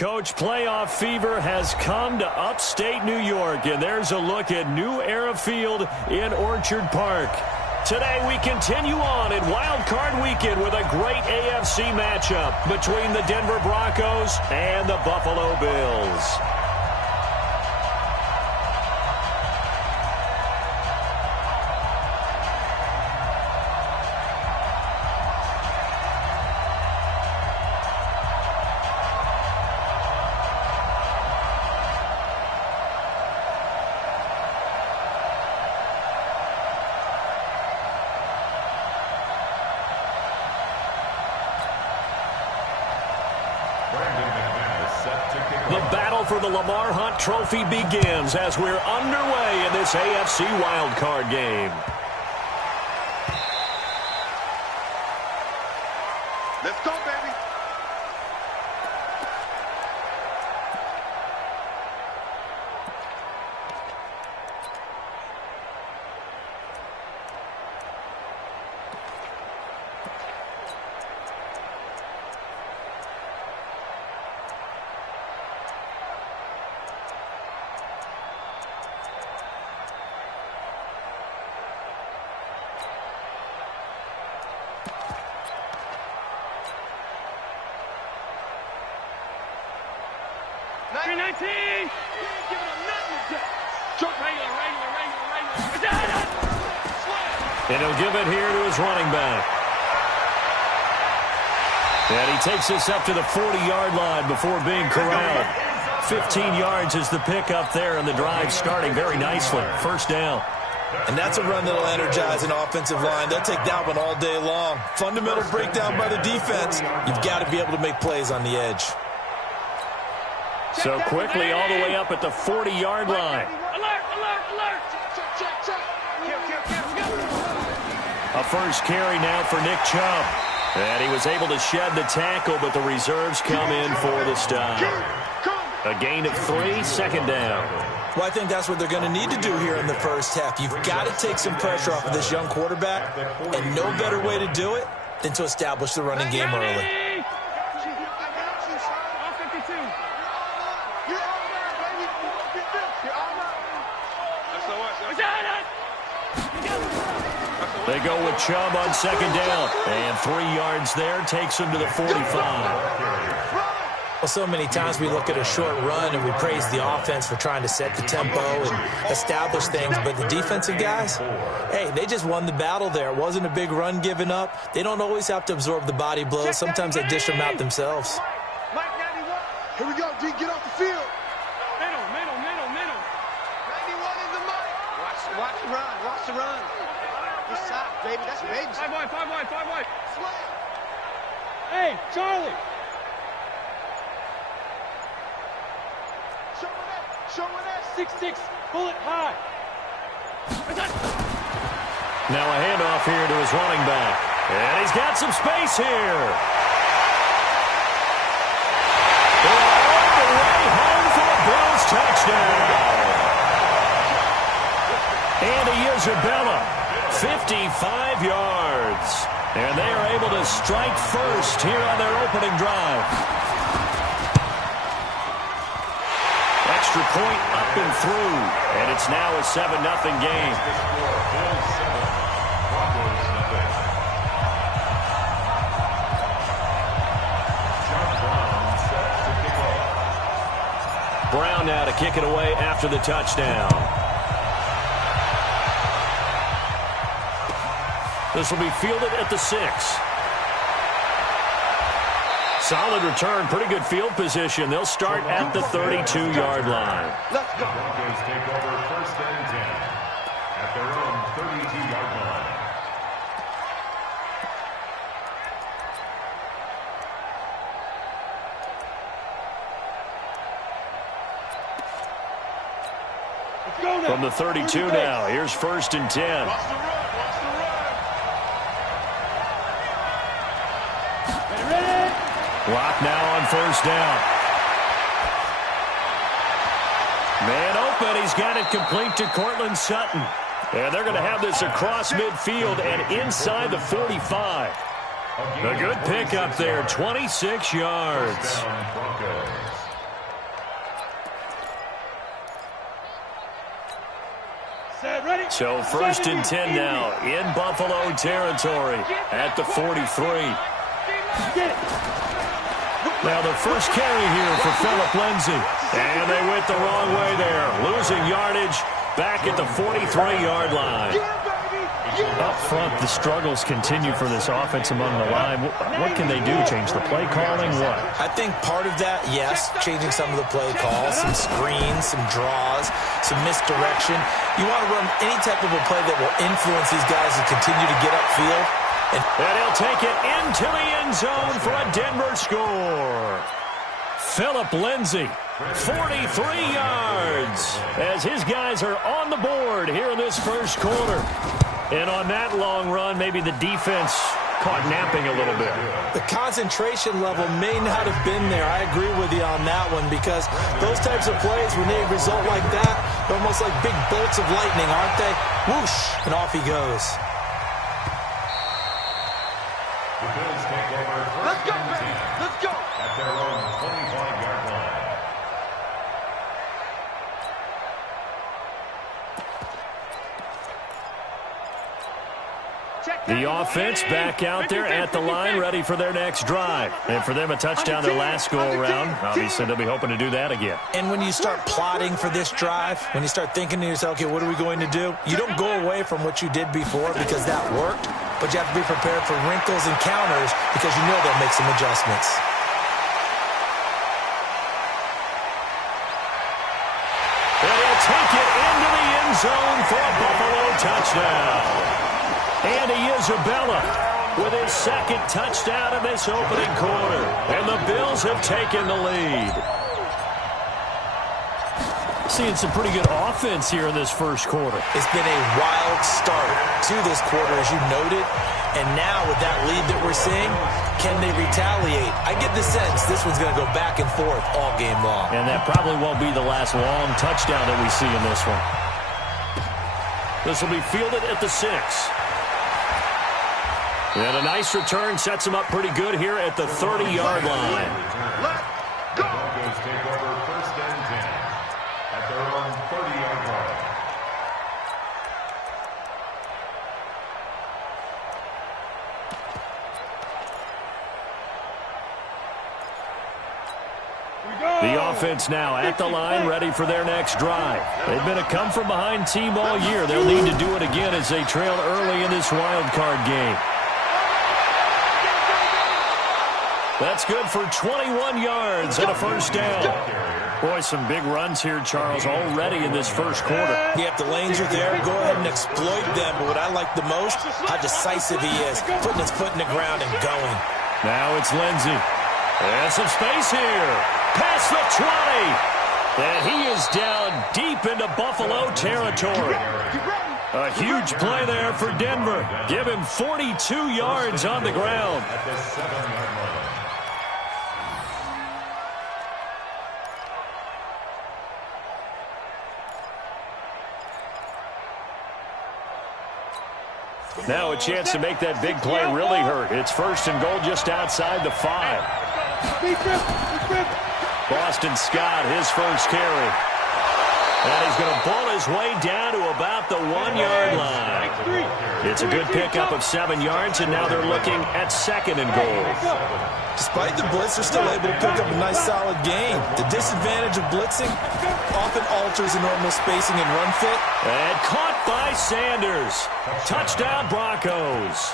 Coach, playoff fever has come to upstate New York, and there's a look at New Era Field in Orchard Park. Today we continue on in Wild Card Weekend with a great AFC matchup between the Denver Broncos and the Buffalo Bills. The battle for the Lamar Hunt Trophy begins as we're underway in this AFC wildcard game. Let's go, baby. And he'll give it here to his running back. And he takes this up to the 40-yard line before being corralled. 15 yards is the pickup there, and the drive starting very nicely. First down. And that's a run that'll energize an offensive line. They'll take that one all day long. Fundamental breakdown by the defense. You've got to be able to make plays on the edge. So quickly all the way up at the 40-yard line. Alert, alert, alert. Check. A first carry now for Nick Chubb. And he was able to shed the tackle, but the reserves come in for the stop. A gain of 3, second down. Well, I think that's what they're going to need to do here in the first half. You've got to take some pressure off of this young quarterback, and no better way to do it than to establish the running game early. They go with Chubb on second down. And 3 yards there takes him to the 45. Well, so many times we look at a short run and we praise the offense for trying to set the tempo and establish things. But the defensive guys, hey, they just won the battle there. It wasn't a big run given up. They don't always have to absorb the body blows. Sometimes they dish them out themselves. Here we go, D. Get off the field. Middle. 91 in the mic. Watch the run. Good shot, baby. That's baby. 5 wide. Sway. Hey, Charlie. Show me that. 6'6", pull it high. Now a handoff here to his running back. And he's got some space here. They're all the way home for a Bills touchdown. Andy Isabella, 55 yards. And they are able to strike first here on their opening drive. Extra point up and through. And it's now a 7-0 game. Brown now to kick it away after the touchdown. This will be fielded at the 6. Solid return, pretty good field position. They'll start at the 32-yard line. Let's go. Broncos take over first and 10 at their own 32-yard line. From the 32 now, here's first and 10. Watch the run. Lock now on first down. Man open. He's got it complete to Cortland Sutton. And they're going to have this across midfield and inside the 45. A good pickup there, 26 yards. So 1st and 10 now in Buffalo territory at the 43. Now the first carry here for Phillip Lindsay. And they went the wrong way there. Losing yardage back at the 43-yard line. Up front, the struggles continue for this offense among the line. What can they do? Change the play calling? What? I think part of that, yes, changing some of the play calls, some screens, some draws, some misdirection. You want to run any type of a play that will influence these guys to continue to get upfield. And he'll take it into the end zone for a Denver score. Phillip Lindsay, 43 yards, as his guys are on the board here in this first quarter. And on that long run, maybe the defense caught napping a little bit. The concentration level may not have been there. I agree with you on that one, because those types of plays, when they result like that, they're almost like big bolts of lightning, aren't they? Whoosh, and off he goes. The Bills take over first and 10. Let's go. At their own 25-yard line. The offense back out there at the line, ready for their next drive. And for them, a touchdown their last go-around. Obviously, they'll be hoping to do that again. And when you start plotting for this drive, when you start thinking to yourself, okay, what are we going to do? You don't go away from what you did before because that worked, but you have to be prepared for wrinkles and counters because you know they'll make some adjustments. And he'll take it into the end zone for a Buffalo touchdown. Andy Isabella with his second touchdown in this opening quarter. And the Bills have taken the lead. Seeing some pretty good offense here in this first quarter. It's been a wild start to this quarter, as you noted. And now with that lead that we're seeing, can they retaliate? I get the sense this one's going to go back and forth all game long. And that probably won't be the last long touchdown that we see in this one. This will be fielded at the 6. And a nice return sets him up pretty good here at the 30-yard line. Let's go. Broncos take over first and 10 at their own 30-yard line. The offense now at the line, ready for their next drive. They've been a come-from-behind team all year. They'll need to do it again as they trail early in this wild card game. That's good for 21 yards and a first down. Boy, some big runs here, Charles, already in this first quarter. Yeah, if the lanes are there, go ahead and exploit them. But what I like the most, how decisive he is, putting his foot in the ground and going. Now it's Lindsay. And some space here. Past the 20. And he is down deep into Buffalo territory. A huge play there for Denver. Give him 42 yards on the ground. At the 7-yard line. Now a chance to make that big play really hurt. It's 1st and goal just outside the 5. Boston Scott, his first carry. And he's going to pull his way down to about the 1-yard line. It's a good pickup of 7 yards, and now they're looking at 2nd and goal. Despite the blitz, they're still able to pick up a nice solid gain. The disadvantage of blitzing often alters the normal spacing and run fit. And caught by Sanders. Touchdown Broncos.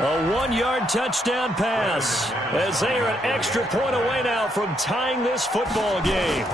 A 1-yard touchdown pass as they are an extra point away now from tying this football game.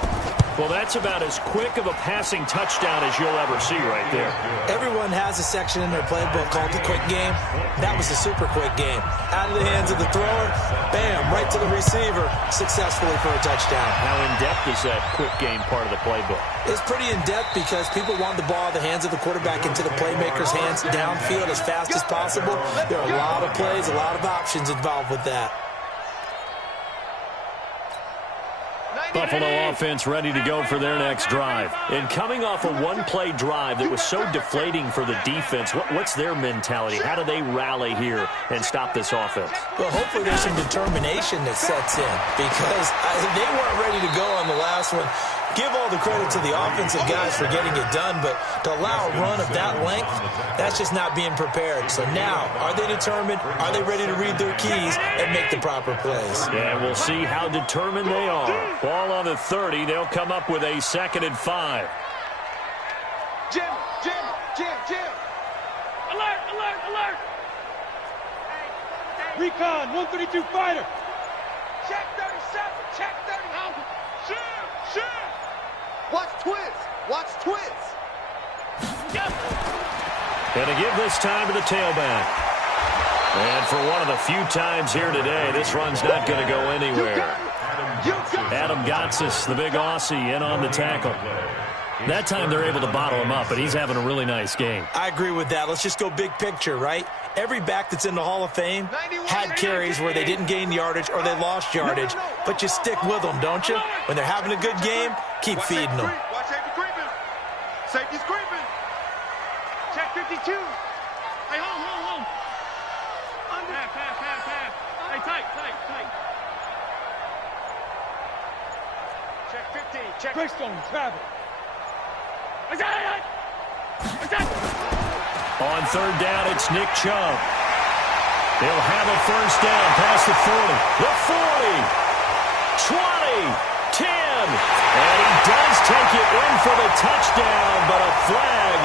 Well, that's about as quick of a passing touchdown as you'll ever see right there. Everyone has a section in their playbook called the quick game. That was a super quick game. Out of the hands of the thrower, bam, right to the receiver, successfully for a touchdown. How in-depth is that quick game part of the playbook? It's pretty in-depth because people want the ball out of the hands of the quarterback into the playmaker's hands downfield as fast as possible. There are a lot of plays, a lot of options involved with that. Buffalo offense ready to go for their next drive. And coming off a one-play drive that was so deflating for the defense, what's their mentality? How do they rally here and stop this offense? Well, hopefully there's some determination that sets in because they weren't ready to go on the last one. Give all the credit to the offensive guys for getting it done, but to allow a run of that length, that's just not being prepared. So now, are they determined? Are they ready to read their keys and make the proper plays? Yeah, we'll see how determined they are. Ball on the 30. They'll come up with a 2nd and 5. Jim. Alert, alert, alert. Recon, 132 fighter. Check 37, check 30. Shoot. Watch twist. Gonna give this time to the tailback. And for one of the few times here today, this run's not going to go anywhere. Adam Gotsis, the big Aussie, in on the tackle. That time they're able to bottle him up, but he's having a really nice game. I agree with that. Let's just go big picture, right? Every back that's in the Hall of Fame had carries where they didn't gain yardage or they lost yardage, but you stick with them, don't you? When they're having a good game, keep feeding them. Watch safety creeping. Safety's creeping. Check 52. Hey, hold. Pass. Hey, tight. Check 15. Check. Greystone, travel. On 3rd down, it's Nick Chubb. They'll have a 1st down past the 40. The 40. 20. 10. And he does take it in for the touchdown, but a flag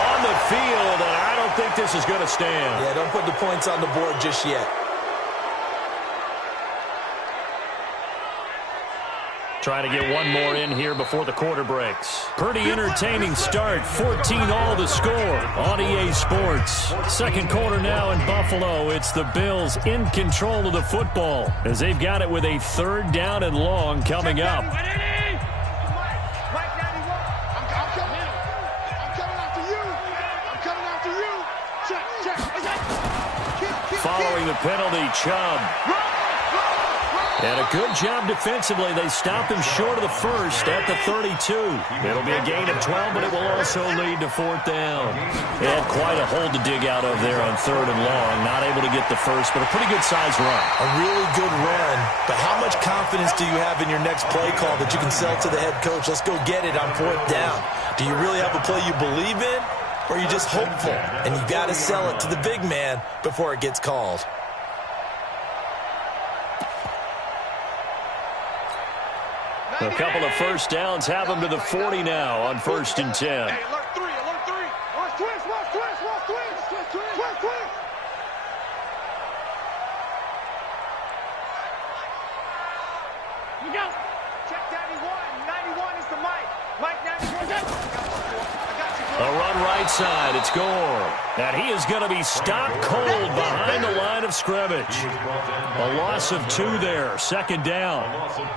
on the field, and I don't think this is going to stand. Yeah, don't put the points on the board just yet. Trying to get one more in here before the quarter breaks. Pretty entertaining start. 14-all the score on EA Sports. 2nd quarter now in Buffalo. It's the Bills in control of the football as they've got it with a 3rd down and long coming up. Mike 91. I'm coming after you. Check. Following the penalty, Chubb. And a good job defensively. They stop him short of the 1st at the 32. It'll be a gain of 12, but it will also lead to 4th down. They had quite a hole to dig out of there on 3rd and long. Not able to get the 1st, but a pretty good-sized run. A really good run, but how much confidence do you have in your next play call that you can sell to the head coach? Let's go get it on 4th down. Do you really have a play you believe in, or are you just hopeful? And you got to sell it to the big man before it gets called. A couple of 1st downs have them to the 40 now on 1st and 10. Hey, alert 3. Watch twist. You go. Check 91 is the Mike. Mike 91. A run right side. It's Gore. And he is going to be stopped cold behind the line of scrimmage. A loss of 2 there. 2nd down.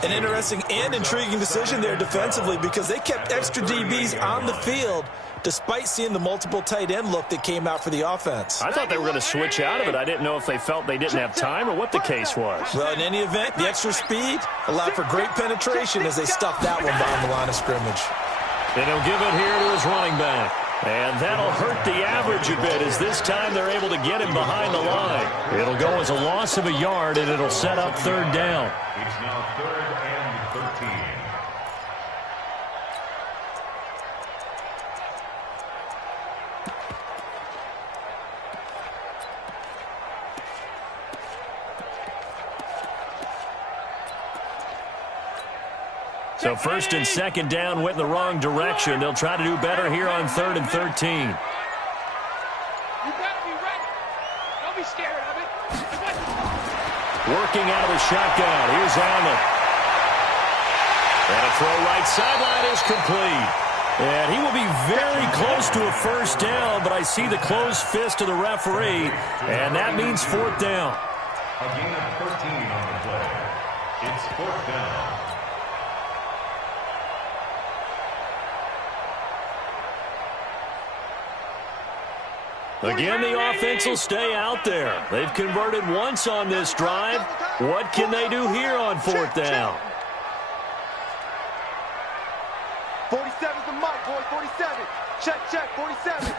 An interesting and intriguing decision there defensively because they kept extra DBs on the field despite seeing the multiple tight end look that came out for the offense. I thought they were going to switch out of it. I didn't know if they felt they didn't have time or what the case was. Well, in any event, the extra speed allowed for great penetration as they stuffed that one behind the line of scrimmage. And he'll give it here to his running back. And that'll hurt the average a bit as this time they're able to get him behind the line. It'll go as a loss of a yard, and it'll set up 3rd down. It's now 3rd and 13. So 1st and 2nd down went in the wrong direction. They'll try to do better here on 3rd and 13. You better be ready. Don't be scared of it. Working out of the shotgun. Here's Allen. And a throw right sideline is complete. And he will be very close to a 1st down, but I see the closed fist of the referee, and that means 4th down. A gain of 13 on the play. It's 4th down. Again, the offense will stay out there. They've converted once on this drive. What can they do here on 4th down? 47's the mic, boy. 47. Check, 47.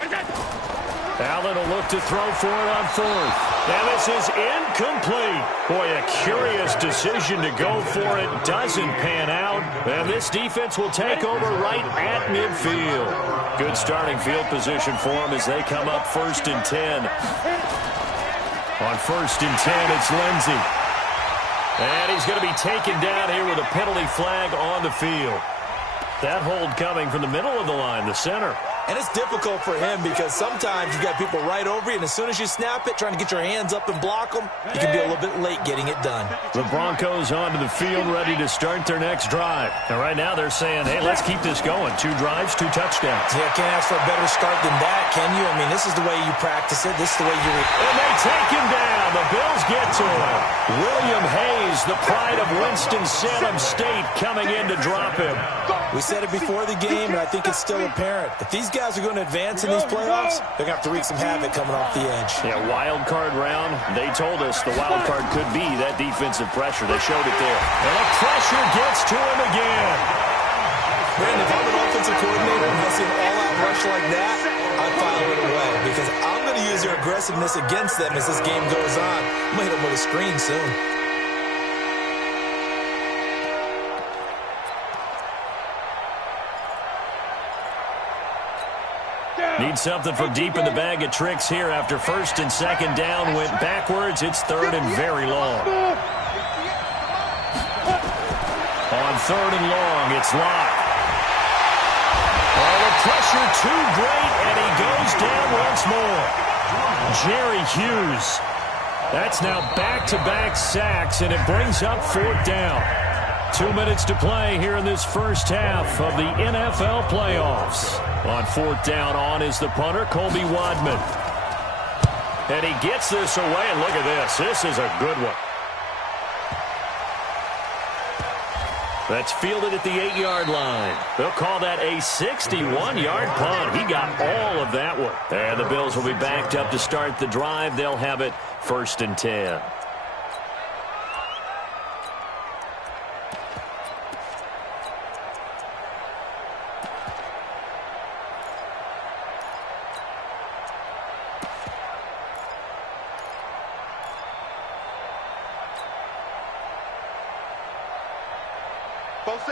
Allen will look to throw for it on fourth. And this is incomplete. Boy, a curious decision to go for it. Doesn't pan out. And this defense will take over right at midfield. Good starting field position for them as they come up 1st and 10. On 1st and 10, it's Lindsey. And he's going to be taken down here with a penalty flag on the field. That hold coming from the middle of the line, the center. And it's difficult for him because sometimes you've got people right over you, and as soon as you snap it, trying to get your hands up and block them, you can be a little bit late getting it done. The Broncos onto the field ready to start their next drive. And right now they're saying, hey, let's keep this going. 2 drives, 2 touchdowns. Yeah, can't ask for a better start than that, can you? I mean, this is the way you practice it. This is the way you... And they take him down. The Bills get to him. William Hayes, the pride of Winston-Salem State, coming in to drop him. We said it before the game, and I think it's still apparent. If these guys are going to advance in these playoffs, they're going to have to wreak some havoc coming off the edge. Yeah, wild card round. They told us the wild card could be that defensive pressure. They showed it there. And the pressure gets to him again. Brandon, if I'm an offensive coordinator and I see an all-out rush like that, I file it away because I'm going to use their aggressiveness against them as this game goes on. I'm going to hit them with a screen soon. Need something from deep in the bag of tricks here after 1st and 2nd down went backwards. It's 3rd and very long. On 3rd and long, it's Locke. Oh, the pressure too great, and he goes down once more. Jerry Hughes. That's now back-to-back sacks, and it brings up 4th down. 2 minutes to play here in this first half of the NFL playoffs. On 4th down, on is the punter, Colby Wadman. And he gets this away, and look at this. This is a good one. That's fielded at the 8-yard line. They'll call that a 61-yard punt. He got all of that one. And the Bills will be backed up to start the drive. They'll have it 1st and 10.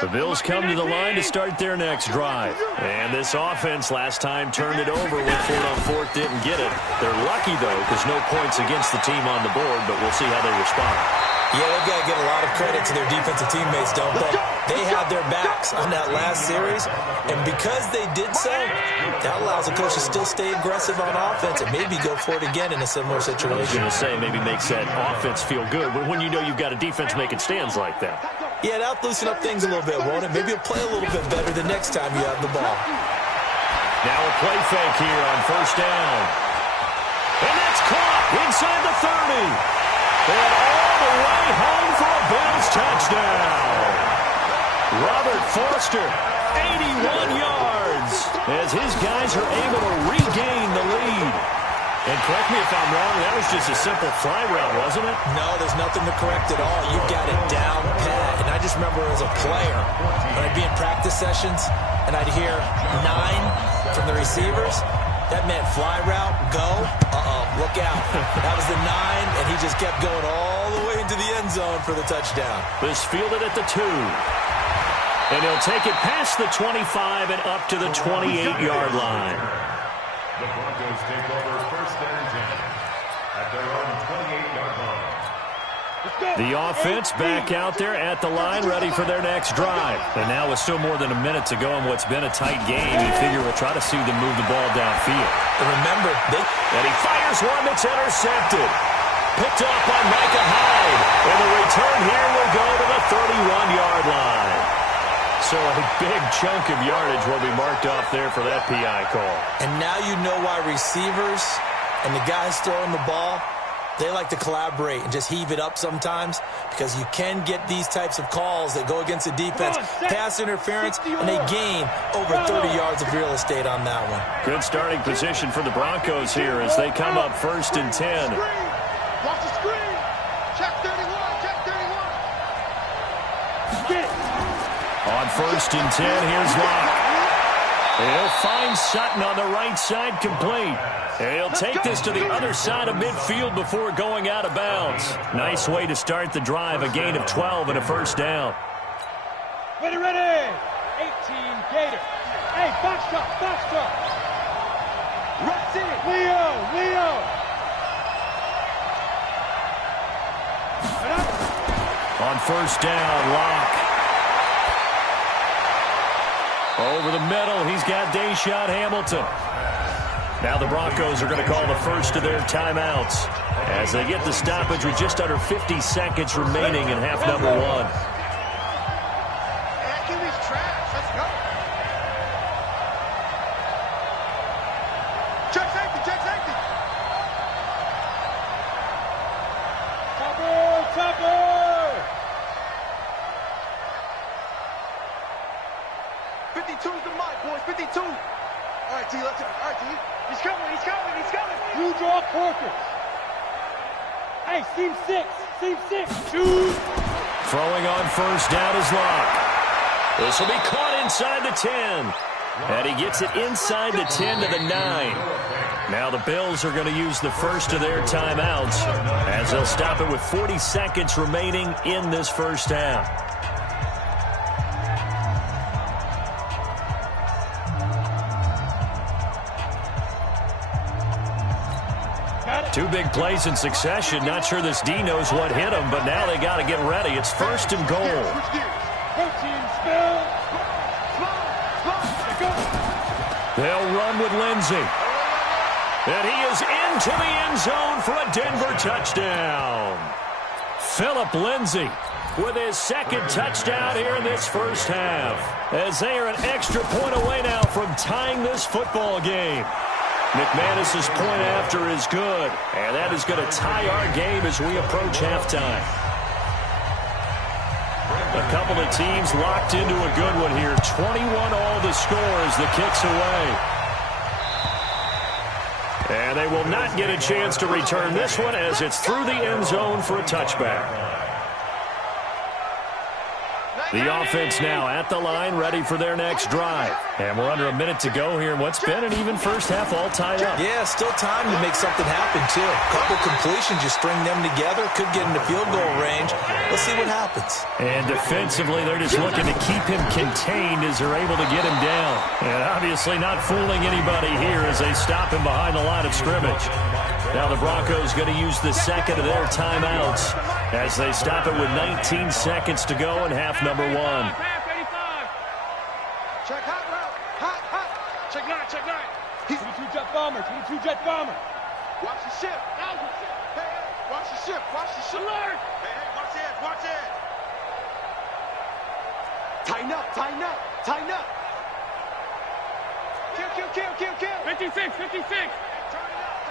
The Bills come to the line to start their next drive. And this offense last time turned it over, went for it on 4th, didn't get it. They're lucky, though, because no points against the team on the board, but we'll see how they respond. Yeah, they've got to give a lot of credit to their defensive teammates, don't they? They had their backs on that last series, and because they did so, that allows the coach to still stay aggressive on offense and maybe go for it again in a similar situation. I was going to say, maybe makes that offense feel good, but when you know you've got a defense making stands like that. Yeah, that'll loosen up things a little bit, won't it? Maybe you'll play a little bit better the next time you have the ball. Now a play fake here on 1st down. And that's caught inside the 30. And all the way home for a Bills touchdown. Robert Foster, 81 yards, as his guys are able to regain the lead. And correct me if I'm wrong, that was just a simple fly route, wasn't it? No, there's nothing to correct at all. You've got it down pat. And I just remember as a player, when I'd be in practice sessions and I'd hear 9 from the receivers, that meant fly route, go, look out. That was the 9, and he just kept going all the way into the end zone for the touchdown. This fielded at the 2. And he'll take it past the 25 and up to the 28-yard line. The Broncos take over 1st and 10 at their own 28-yard line. The offense back out there at the line, ready for their next drive. And now with still more than a minute to go in what's been a tight game, you figure we'll try to see them move the ball downfield. And remember, and he fires one that's intercepted. Picked up by Micah Hyde. And the return here will go to the 31-yard line. So a big chunk of yardage will be marked off there for that PI call. And now you know why receivers and the guys throwing the ball, they like to collaborate and just heave it up sometimes because you can get these types of calls that go against the defense, pass interference, and they gain over 30 yards of real estate on that one. Good starting position for the Broncos here as they come up 1st and 10. Watch the screen. Check 31. Check 31. On 1st and 10, here's Locke. He'll find Sutton on the right side, complete. He'll take this to the other side of midfield before going out of bounds. Nice way to start the drive, a gain of 12 and a first down. Ready, ready. 18 Gator. Hey, box truck, box truck. Rush it. Leo. On first down, Locke. Over the middle, he's got Deshaun Hamilton. Now the Broncos are going to call the first of their timeouts as they get the stoppage with just under 50 seconds remaining in half number one. Achilles trash. Let's go. Check safety. 52's the mic, boys. 52. All right, D. Let's go. All right, D. He's coming. You draw Corker. Hey, seam six. Shoot. Throwing on first down is Locke. This will be caught inside the 10. And he gets it inside the 10 to the 9. Now the Bills are going to use the first of their timeouts as they'll stop it with 40 seconds remaining in this first half. Two big plays in succession. Not sure this D knows what hit him, but now they got to get ready. It's first and goal. They'll run with Lindsey. And he is into the end zone for a Denver touchdown. Phillip Lindsay with his second touchdown here in this first half, as they are an extra point away now from tying this football game. McManus's point after is good, and that is going to tie our game as we approach halftime. A couple of teams locked into a good one here. 21 all the score as the kick's away. And they will not get a chance to return this one as it's through the end zone for a touchback. The offense now at the line, ready for their next drive. And we're under a minute to go here in what's been an even first half, all tied up. Yeah, still time to make something happen, too. A couple completions, you string them together, could get into field goal range. Let's see what happens. And defensively, they're just looking to keep him contained as they're able to get him down. And obviously not fooling anybody here as they stop him behind the line of scrimmage. Now the Broncos going to use the second of their timeouts as they stop it with 19 seconds to go in half number one. Check hot route. Hot. Check nine. 22 jet bomber. Watch the ship. Hey, watch the ship. Alert. Hey, watch it. Tighten up. Kill. 56. Turn it up.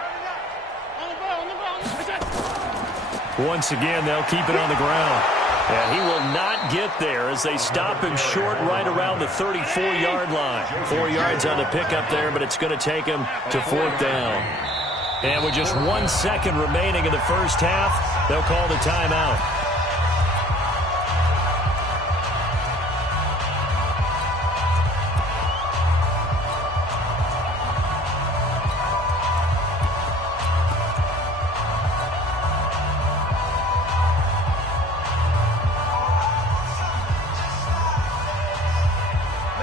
On the ball. Once again, they'll keep it on the ground. And he will not get there as they stop him short right around the 34-yard line. 4 yards on the pickup there, but it's going to take him to fourth down. And with just 1 second remaining in the first half, they'll call the timeout.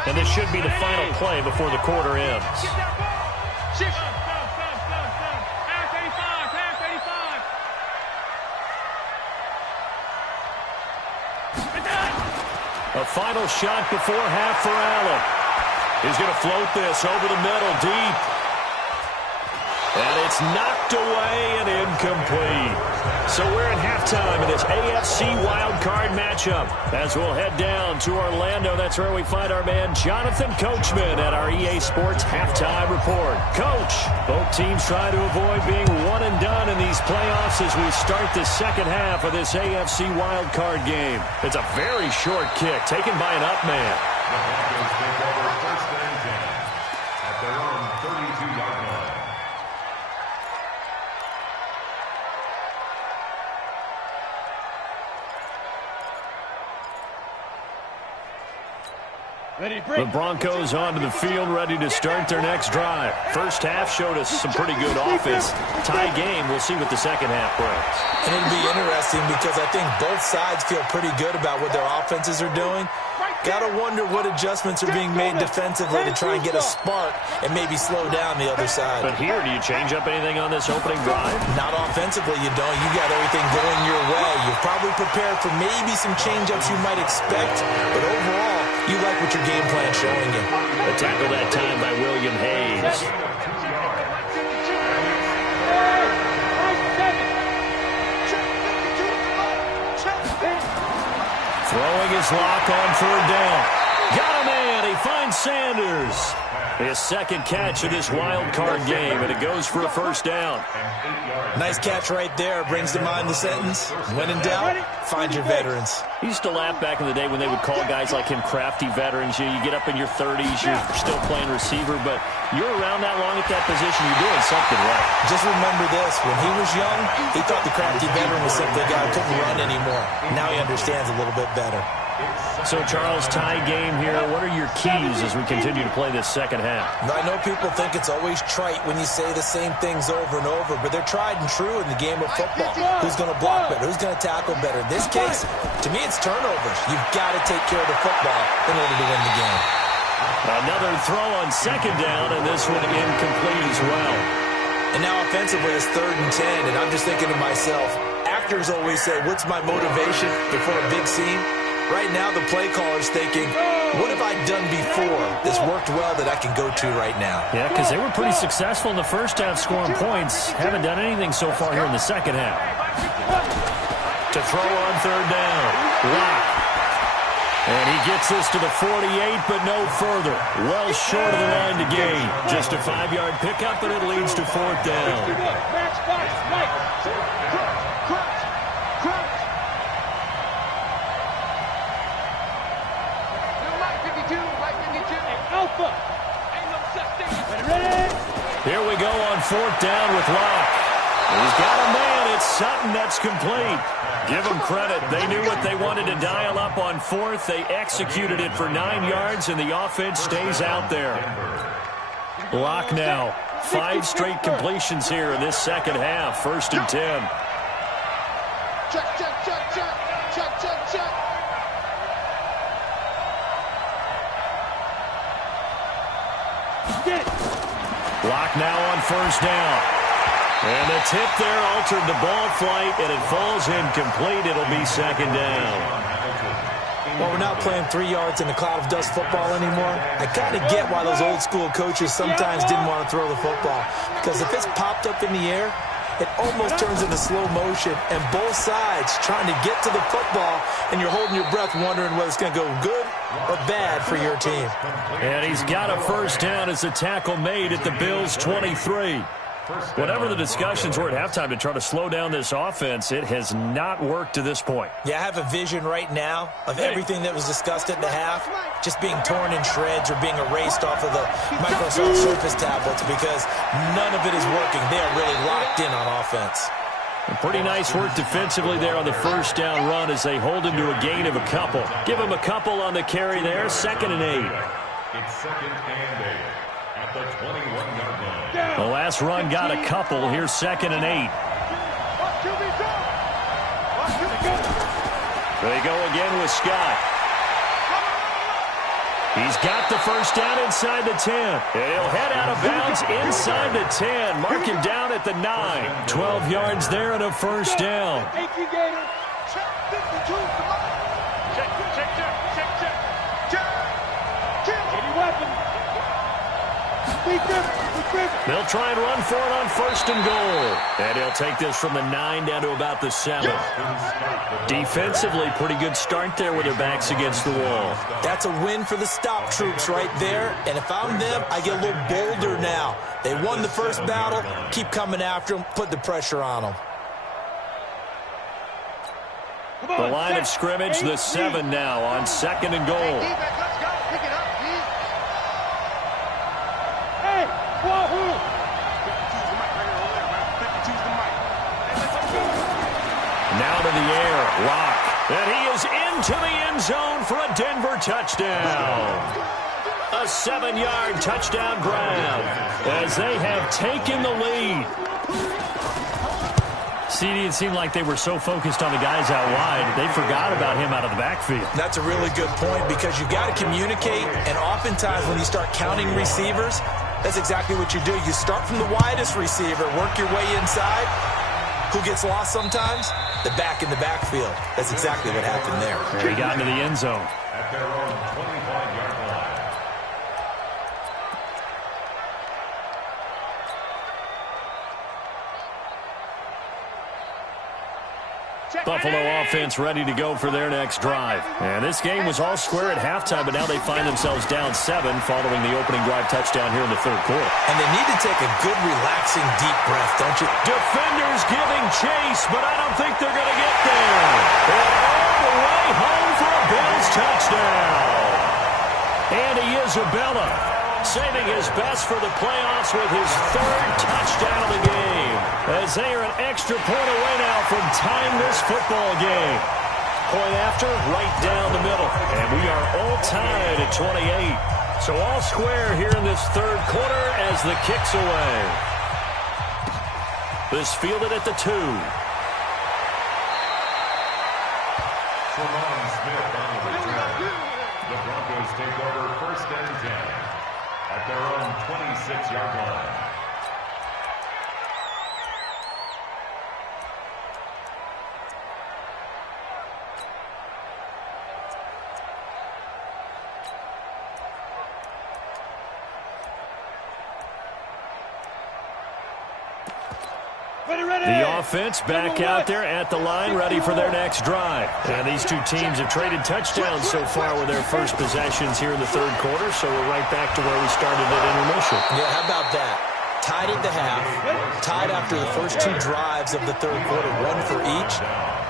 And this should be the final play before the quarter ends. A final shot before half for Allen. He's going to float this over the middle deep. And it's knocked away and incomplete. So we're in halftime in this AFC wildcard matchup. As we'll head down to Orlando, that's where we find our man Jonathan Coachman at our EA Sports Halftime Report. Coach, both teams try to avoid being one and done in these playoffs as we start the second half of this AFC wildcard game. It's a very short kick taken by an up man. The Broncos take over first and 10 at their own 32-yard line. The Broncos onto the field, ready to start their next drive. First half showed us some pretty good offense. Tie game. We'll see what the second half brings. And it'll be interesting because I think both sides feel pretty good about what their offenses are doing. Got to wonder what adjustments are being made defensively to try and get a spark and maybe slow down the other side. But here, do you change up anything on this opening drive? Not offensively, you don't. You got everything going your way. You're probably prepared for maybe some change-ups you might expect, but overall, you like what your game plan's showing you. A tackle that time by William Hayes. Throwing his lock on third down. Got a man. He finds Sanders. His second catch of this wild card game, and it goes for a first down. Nice catch right there. Brings to mind the sentence, when in doubt, find your veterans. He used to laugh back in the day when they would call guys like him crafty veterans. You get up in your 30s, you're still playing receiver, but you're around that long at that position, you're doing something right. Just remember this. When he was young, he thought the crafty veteran was simply a guy who couldn't run anymore. Now he understands a little bit better. So, Charles, tie game here. What are your keys as we continue to play this second half? I know people think it's always trite when you say the same things over and over, but they're tried and true in the game of football. Who's going to block better? Who's going to tackle better? In this case, to me, it's turnovers. You've got to take care of the football in order to win the game. Another throw on second down, and this one incomplete as well. And now offensively, it's 3rd and 10, and I'm just thinking to myself, actors always say, what's my motivation before a big scene? Right now, the play caller's thinking, what have I done before that's worked well that I can go to right now? Yeah, because they were pretty successful in the first half scoring points. Haven't done anything so far here in the second half. To throw on third down. Lock. And he gets this to the 48, but no further. Well short of the line to gain. Just a 5-yard pickup, and it leads to 4th down. Here we go on 4th down with Locke. He's got a man. It's Sutton that's complete. Give them credit. They knew what they wanted to dial up on 4th. They executed it for 9 yards, and the offense stays out there. Locke now. 5 straight completions here in this second half. 1st and 10. Check, check, check, check. Check, check, check. Locke now on 1st down. And the tip there altered the ball flight, and it falls incomplete. It'll be 2nd down. Well, we're not playing 3 yards in a cloud of dust football anymore. I kind of get why those old school coaches sometimes didn't want to throw the football. Because if it's popped up in the air, it almost turns into slow motion, and both sides trying to get to the football, and you're holding your breath wondering whether it's going to go good or bad for your team. And he's got a 1st down as the tackle made at the Bills' 23. Whatever the discussions were at halftime to try to slow down this offense, it has not worked to this point. Yeah, I have a vision right now of everything that was discussed at the half just being torn in shreds or being erased off of the Microsoft Surface tablets because none of it is working. They are really locked in on offense. Pretty nice work defensively there on the 1st down run as they hold him to a gain of a couple. Give him a couple on the carry there, 2nd and 8. It's 2nd and 8 at the 21-yard line. The last run got a couple. Here's 2nd and 8. They go again with Scott. He's got the 1st down inside the 10. And he'll head out of bounds inside the 10. Mark him down at the 9. 12 yards there and a 1st down. Thank you, Gator. Check, check, check, check, check. Any weapon. They'll try and run for it on 1st and goal. And he'll take this from the 9 down to about the 7. Defensively, pretty good start there with their backs against the wall. That's a win for the stop troops right there. And if I'm them, I get a little bolder now. They won the first battle. Keep coming after them. Put the pressure on them. The line of scrimmage, the 7 now on 2nd and goal. Now to the air, Locke. And he is in into the end zone for a Denver touchdown. A 7-yard touchdown grab as they have taken the lead. CD, it seemed like they were so focused on the guys out wide, they forgot about him out of the backfield. That's a really good point because you got to communicate, and oftentimes when you start counting receivers, that's exactly what you do. You start from the widest receiver, work your way inside. Who gets lost sometimes? The back in the backfield. That's exactly what happened there. He got into the end zone. At their own 25-yard line. Buffalo offense ready to go for their next drive. And this game was all square at halftime, but now they find themselves down 7 following the opening drive touchdown here in the third quarter. And they need to take a good, relaxing, deep breath, don't you? Defenders giving chase, but I don't think they're going to get there. And all the way home for a Bills touchdown. Andy Isabella saving his best for the playoffs with his 3rd touchdown of the game, as they are an extra point away now from tying this football game. Point after, right down the middle. And we are all tied at 28. So all square here in this third quarter as the kick's away. This fielded at the 2. Tremont Smith on the return. The Broncos take over 1st and 10 at their own 26-yard line. The offense back out there at the line, ready for their next drive. And these two teams have traded touchdowns so far with their first possessions here in the third quarter, so we're right back to where we started at intermission. Yeah, how about that? Tied at the half, tied after the first 2 drives of the third quarter, 1 for each.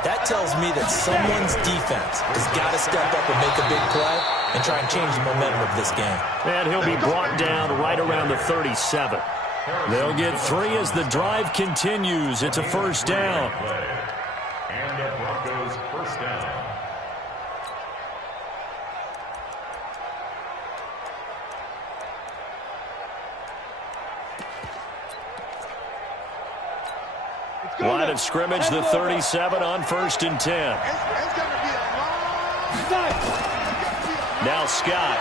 That tells me that someone's defense has got to step up and make a big play and try and change the momentum of this game. And he'll be brought down right around the 37. They'll get 3 as the drive continues. It's a first down. And the Broncos first down. Line of scrimmage, the 37 on 1st and 10. Now Scott.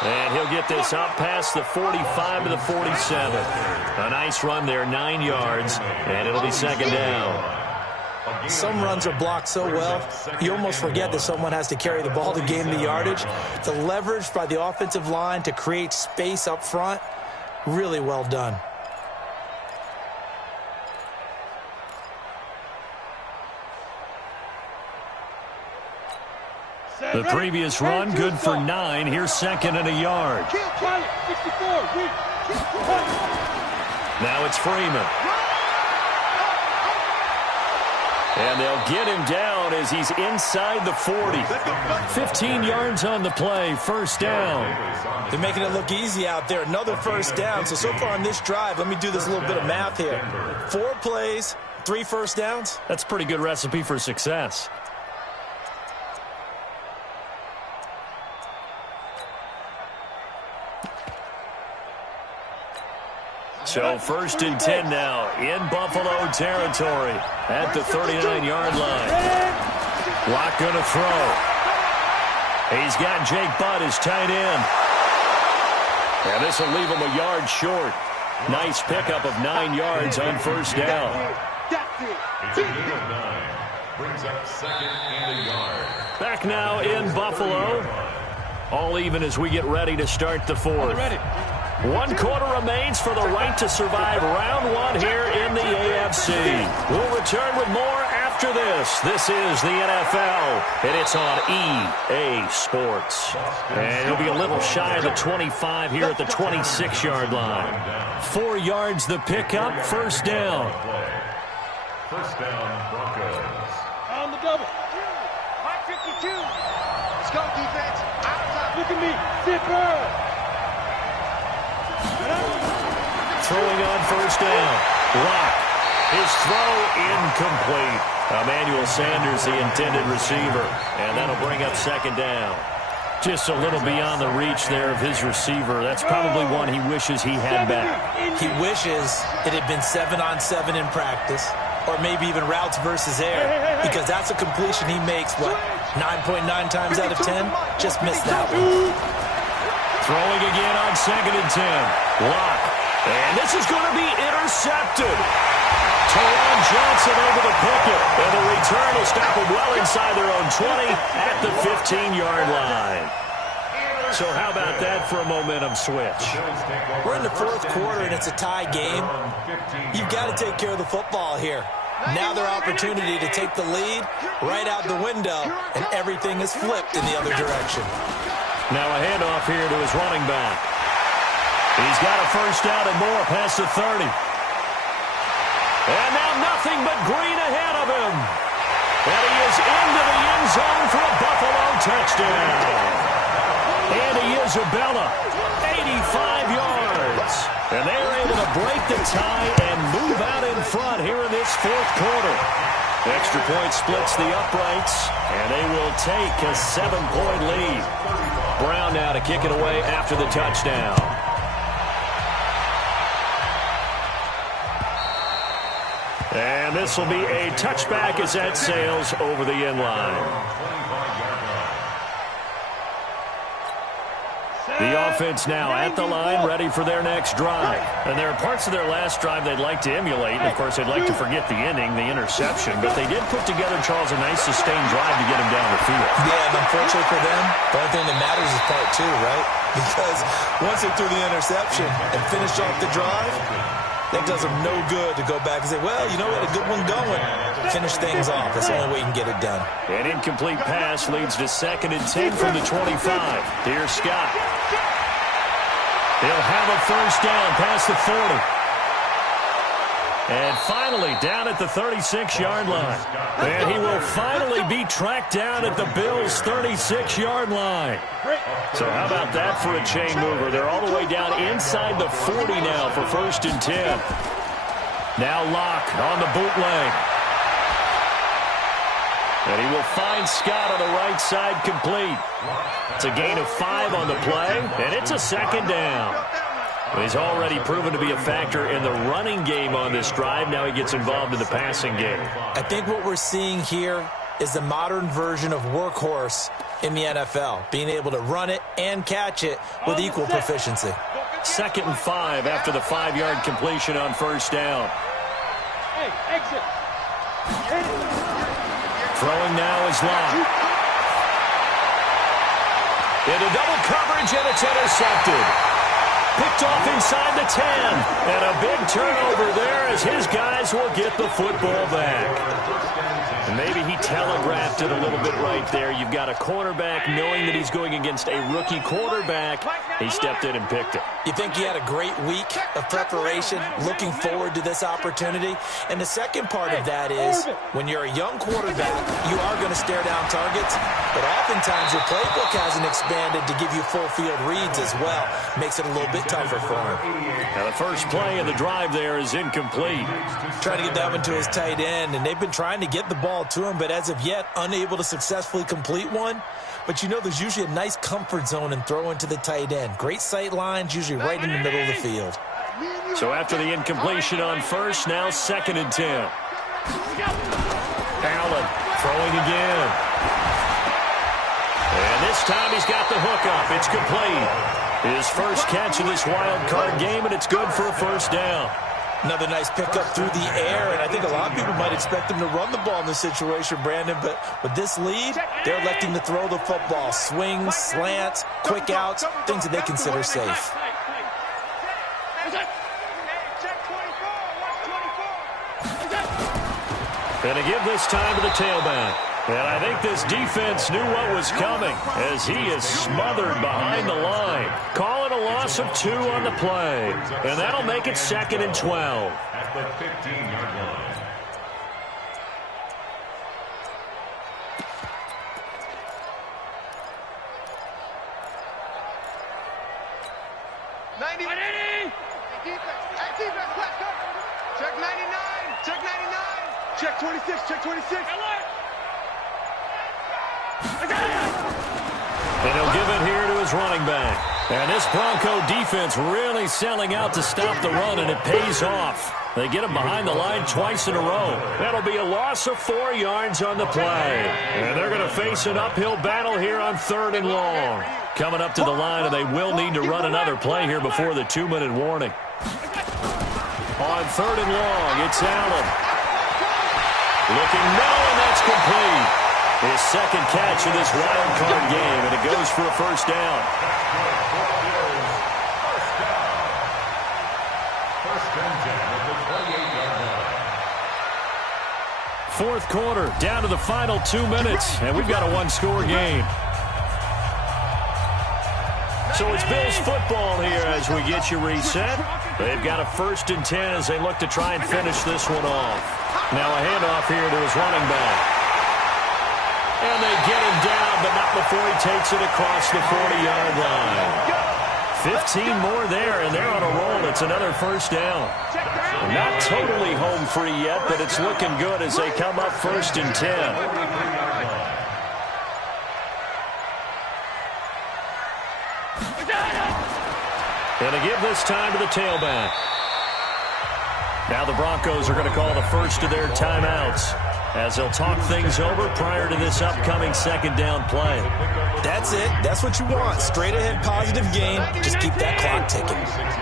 And he'll get this up past the 45 to the 47. A nice run there, 9 yards, and it'll be 2nd down. Some runs are blocked so well, you almost forget that someone has to carry the ball to gain the yardage. The leverage by the offensive line to create space up front, really well done. The previous run, good for 9. Here's 2nd and a yard. Now it's Freeman. And they'll get him down as he's inside the 40. 15 yards on the play, first down. They're making it look easy out there. Another first down. So far on this drive, let me do this little bit of math here. 4 plays, 3 first downs. That's a pretty good recipe for success. So 1st and 10 now in Buffalo territory at the 39-yard line. Locke going to throw. He's got Jake Butt as tight end. And this will leave him a yard short. Nice pickup of 9 yards on first down. It's a gain of 9. Brings up 2nd and a yard. Back now in Buffalo. All even as we get ready to start the 4th. 1 quarter remains for the right to survive round 1 here in the AFC. We'll return with more after this. This is the NFL, and it's on EA Sports. And he'll be a little shy of the 25 here at the 26-yard line. 4 yards the pickup, first down. First down, Broncos. On the double. 52. Let's go, defense. Look at me. Zipper. Throwing on first down. Locke. His throw incomplete. Emmanuel Sanders, the intended receiver, and that'll bring up second down. Just a little beyond the reach there of his receiver. That's probably one he wishes he had back. He wishes it had been 7-on-7 in practice, or maybe even routes versus air, because that's a completion he makes, 9.9 times out of 10? Just missed that one. Throwing again on 2nd and 10. Lock. And this is going to be intercepted. Teron Johnson over the picket. And the return will stop them well inside their own 20 at the 15-yard line. So how about that for a momentum switch? We're in the 4th quarter, and it's a tie game. You've got to take care of the football here. Now their opportunity to take the lead right out the window, and everything is flipped in the other direction. Now a handoff here to his running back. He's got a first down and more past the 30. And now nothing but green ahead of him. And he is into the end zone for a Buffalo touchdown. Andy Isabella, 85 yards. And they're able to break the tie and move out in front here in this 4th quarter. Extra point splits the uprights, and they will take a 7-point lead. Brown now to kick it away after the touchdown. And this will be a touchback as that sails over the end line. The offense now at the line, ready for their next drive. And there are parts of their last drive they'd like to emulate. And, of course, they'd like to forget the ending, the interception. But they did put together, Charles, a nice sustained drive to get him down the field. Yeah, and unfortunately for them, the only thing that matters is part 2, right? Because once they threw the interception and finished off the drive, that does them no good to go back and say, well, you know, we had a good one going. Finish things off. That's the only way you can get it done. An incomplete pass leads to 2nd and 10 from the 25. Here's Scott. He'll have a first down past the 40. And finally down at the 36-yard line. And he will finally be tracked down at the Bills' 36-yard line. So how about that for a chain mover? They're all the way down inside the 40 now for 1st and 10. Now Locke on the bootleg. And he will find Scott on the right side complete. It's a gain of 5 on the play, and it's a 2nd down. He's already proven to be a factor in the running game on this drive. Now he gets involved in the passing game. I think what we're seeing here is the modern version of workhorse in the NFL, being able to run it and catch it with equal proficiency. 2nd and 5 after the 5-yard completion on first down. Hey, exit. Throwing now is Locke. Into double coverage, and it's intercepted. Picked off inside the 10. And a big turnover there as his guys will get the football back. And maybe he telegraphed it a little bit right there. You've got a quarterback knowing that he's going against a rookie quarterback. He stepped in and picked it. You think he had a great week of preparation, looking forward to this opportunity? And the second part of that is, when you're a young quarterback, you are going to stare down targets, but oftentimes your playbook hasn't expanded to give you full field reads as well. Makes it a little bit tougher for him. Now the first play of the drive there is incomplete. Trying to get that one to his tight end, and they've been trying to get the ball to him, but as of yet, unable to successfully complete one. But you know there's usually a nice comfort zone in throwing to the tight end. Great sight lines, usually right in the middle of the field. So after the incompletion on first, now 2nd and 10. Allen throwing again. And this time he's got the hook up. It's complete. His first catch of this wild card game, and it's good for a first down. Another nice pickup through the air, and I think a lot of people might expect him to run the ball in this situation, Brandon, but with this lead, they're electing to throw the football. Swings, slants, quick outs, things that they consider safe. And to give this time to the tailback. And I think this defense knew what was coming as he is smothered behind the line. Calling a loss of 2 on the play. And that'll make it 2nd and 12. At the 15-yard line. Defense, let's go. Check 99. Check 99. Check 26, check 26. And he'll give it here to his running back. And this Bronco defense really selling out to stop the run, and it pays off. They get him behind the line twice in a row. That'll be a loss of 4 yards on the play. And they're going to face an uphill battle here on 3rd and long. Coming up to the line, and they will need to run another play here before the 2-minute warning. On 3rd and long, it's Allen. Looking no, and that's complete. His second catch of this wild card game, and it goes for a first down. First and 10 at the 28-yard line. Fourth quarter, down to the final 2 minutes, and we've got a one-score game. So it's Bills football here as we get you reset. They've got a 1st and 10 as they look to try and finish this one off. Now a handoff here to his running back. And they get him down, but not before he takes it across the 40-yard line. 15 more there, and they're on a roll. It's another first down. Not totally home free yet, but it's looking good as they come up 1st and 10. And they give this time to the tailback. Now the Broncos are going to call the first of their timeouts as they'll talk things over prior to this upcoming 2nd down play. That's it. That's what you want. Straight ahead positive game. Just keep that clock ticking.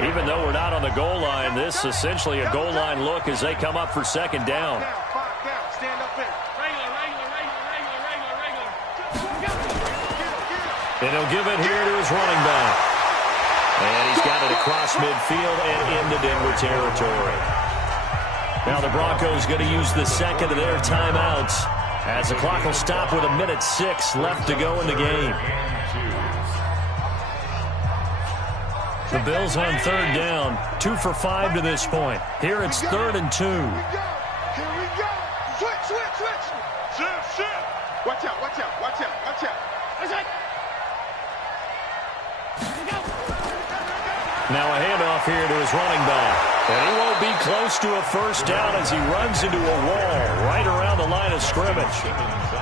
Even though we're not on the goal line, this is essentially a goal line look as they come up for 2nd down. Stand up in. And he'll give it here to his running back. And he's got it across midfield and into Denver territory. Now the Broncos going to use the second of their timeouts as the clock will stop with 1:06 left to go in the game. The Bills on 3rd down, 2 for 5 to this point. Here it's 3rd and 2. Here we go. Switch. Shift. Watch out. Now a handoff here to his running back. And he won't be close to a first down as he runs into a wall right around the line of scrimmage.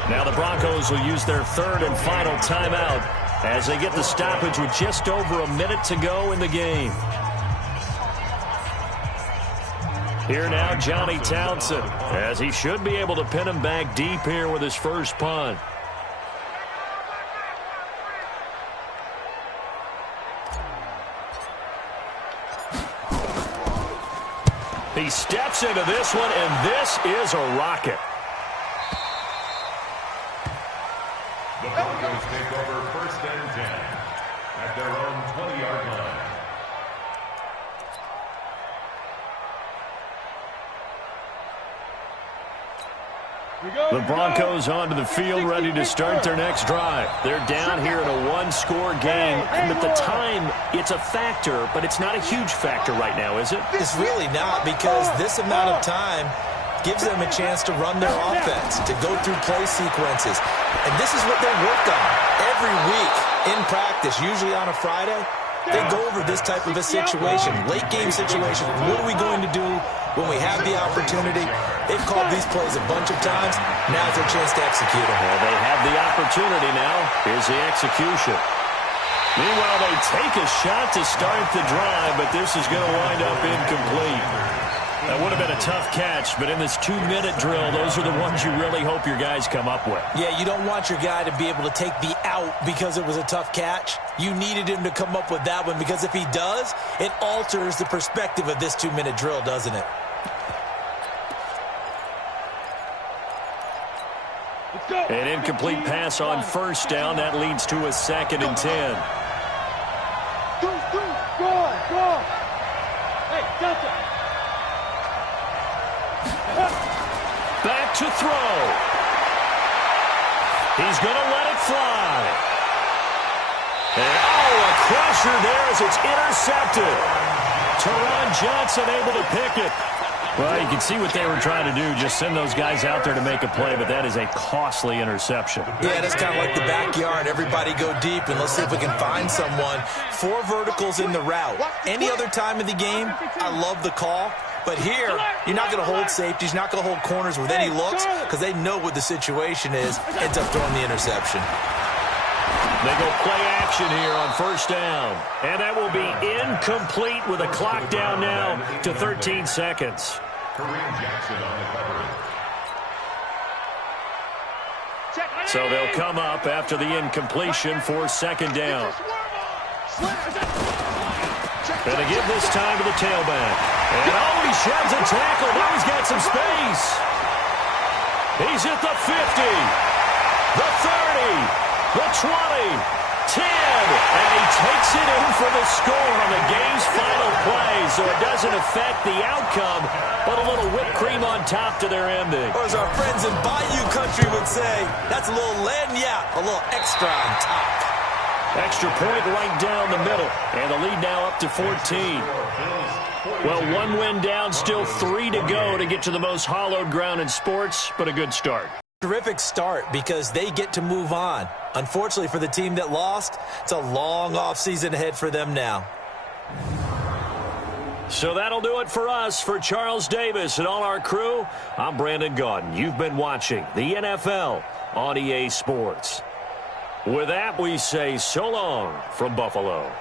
Now the Broncos will use their 3rd and final timeout as they get the stoppage with just over a minute to go in the game. Here now, Johnny Townsend, as he should be able to pin him back deep here with his first punt. He steps into this one, and this is a rocket. The Broncos take over 1st and 10 at their own 20-yard line. The Broncos onto the field ready to start their next drive. They're down here in a one-score game. And at the time, it's a factor, but it's not a huge factor right now, is it? It's really not, because this amount of time gives them a chance to run their offense, to go through play sequences. And this is what they work on every week in practice, usually on a Friday. They go over this type of a situation, late-game situation. What are we going to do when we have the opportunity? They've called these plays a bunch of times. Now's their chance to execute them. Well, they have the opportunity now. Here's the execution. Meanwhile, they take a shot to start the drive, but this is going to wind up incomplete. That would have been a tough catch, but in this 2-minute drill, those are the ones you really hope your guys come up with. Yeah, you don't want your guy to be able to take the out because it was a tough catch. You needed him to come up with that one, because if he does, it alters the perspective of this 2-minute drill, doesn't it? An incomplete pass on first down. That leads to a 2nd and 10. Go. Hey, Delta. Back to throw. He's going to let it fly. And a crusher there as it's intercepted. Teron Johnson able to pick it. Well, you can see what they were trying to do, just send those guys out there to make a play, but that is a costly interception. Yeah, that's kind of like the backyard. Everybody go deep, and let's see if we can find someone. 4 verticals in the route. Any other time of the game, I love the call. But here, you're not going to hold safeties, you're not going to hold corners with any looks because they know what the situation is, ends up throwing the interception. They go play action here on first down. And that will be incomplete with a clock down now to 13 seconds. Kareem Jackson on the coverage. So they'll come up after the incompletion for second down. Going to give this time to the tailback. And he sheds a tackle. Now he's got some space. He's at the 50, the 30. The 20, 10, and he takes it in for the score on the game's final play, so it doesn't affect the outcome, but a little whipped cream on top to their ending. Or as our friends in Bayou Country would say, that's a little lagniappe, a little extra on top. Extra point right down the middle, and the lead now up to 14. Well, one win down, still 3 to go to get to the most hallowed ground in sports, but a good start. Terrific start because they get to move on. Unfortunately for the team that lost, it's a long offseason ahead for them now. So that'll do it for us. For Charles Davis and all our crew, I'm Brandon Gaudin. You've been watching the NFL on EA Sports. With that, we say so long from Buffalo.